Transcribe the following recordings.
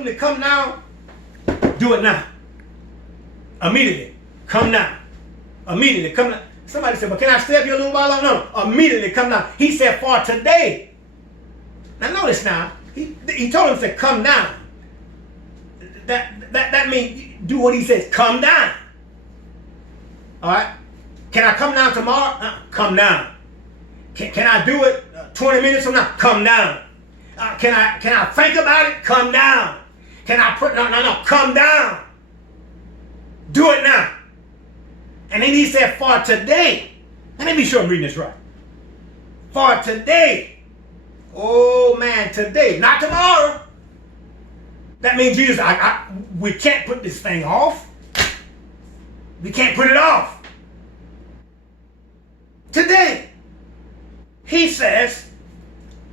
him to come now, do it now. Immediately. Come now. Immediately. Come now. Somebody said, but can I stay up here a little while? No. Immediately come now. He said, for today. Now notice now. He told him to come down. That means do what he says. Come down. All right. Can I come down tomorrow? Come down. Can I do it 20 minutes from now? Come down. Can I think about it? Come down. Can I put no? Come down. Do it now. And then he said, for today. Let me be sure I'm reading this right. For today. Oh man, today, not tomorrow. That means Jesus, we can't put this thing off. We can't put it off. Today. He says,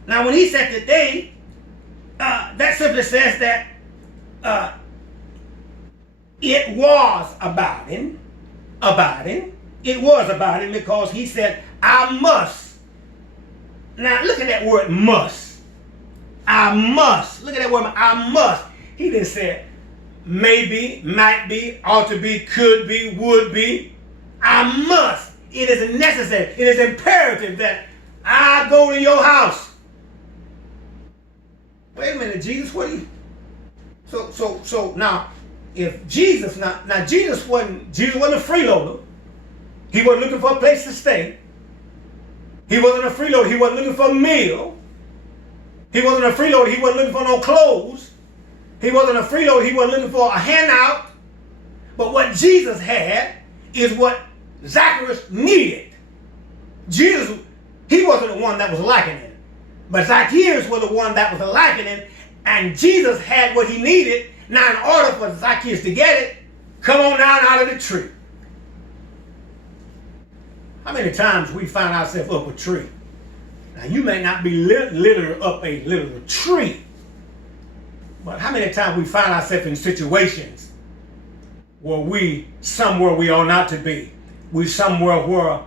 now when he said today, that simply says that it was abiding. It was abiding because he said, I must. Now look at that word must. I must. Look at that word, I must. He didn't say maybe, might be, ought to be, could be, would be. I must. It is necessary. It is imperative that I go to your house. Wait a minute, Jesus, what are you? So now, if Jesus, now Jesus wasn't a freeloader. He wasn't looking for a place to stay. He wasn't a freeloader. He wasn't looking for a meal. He wasn't a freeloader. He wasn't looking for no clothes. He wasn't a freeloader. He wasn't looking for a handout. But what Jesus had is what Zacchaeus needed. Jesus, he wasn't the one that was lacking in. But Zacchaeus was the one that was lacking in. And Jesus had what he needed. Now, in order for Zacchaeus to get it, come on down out of the tree. How many times we find ourselves up a tree? Now, you may not be literally up a literal tree, but how many times we find ourselves in situations where somewhere we ought not to be. We somewhere where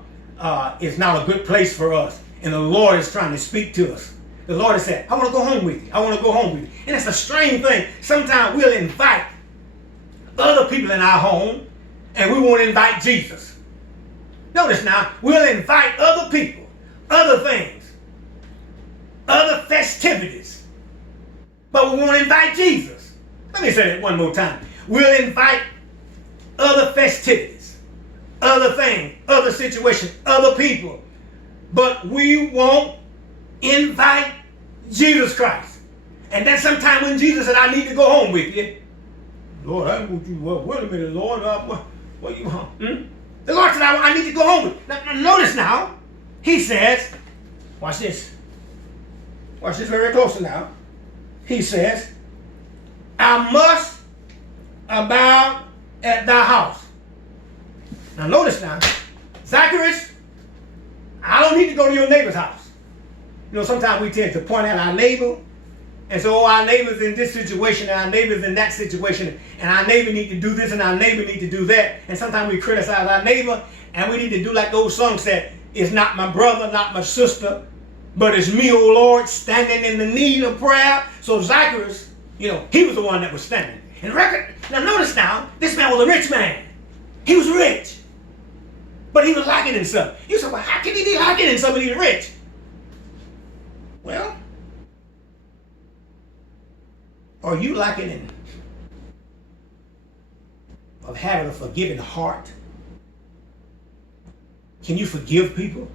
it's not a good place for us. And the Lord is trying to speak to us. The Lord has said, I want to go home with you. I want to go home with you. And it's a strange thing. Sometimes we'll invite other people in our home and we won't invite Jesus. Notice now, we'll invite other people, other things, other festivities, but we won't invite Jesus. Let me say that one more time. We'll invite other festivities, other things, other situations, other people, but we won't invite Jesus Christ. And then sometime when Jesus said, I need to go home with you. Lord, I want you, wait a minute, Lord, what you want? The Lord said, I need to go home with you. Now, notice now, he says, watch this. Watch this very closely now. He says, I must abide at thy house. Now notice now, Zacchaeus, I don't need to go to your neighbor's house. You know, sometimes we tend to point at our neighbor and say, oh, our neighbor's in this situation and our neighbor's in that situation and our neighbor need to do this and our neighbor need to do that. And sometimes we criticize our neighbor and we need to do like those songs said, it's not my brother, not my sister, but it's me, O Lord, standing in the need of prayer. So Zacchaeus, you know, he was the one that was standing. And now notice now, this man was a rich man. He was rich. But he was lacking in something. You say, well, how can he be lacking in something he's rich? Well, are you lacking in of having a forgiving heart? Can you forgive people?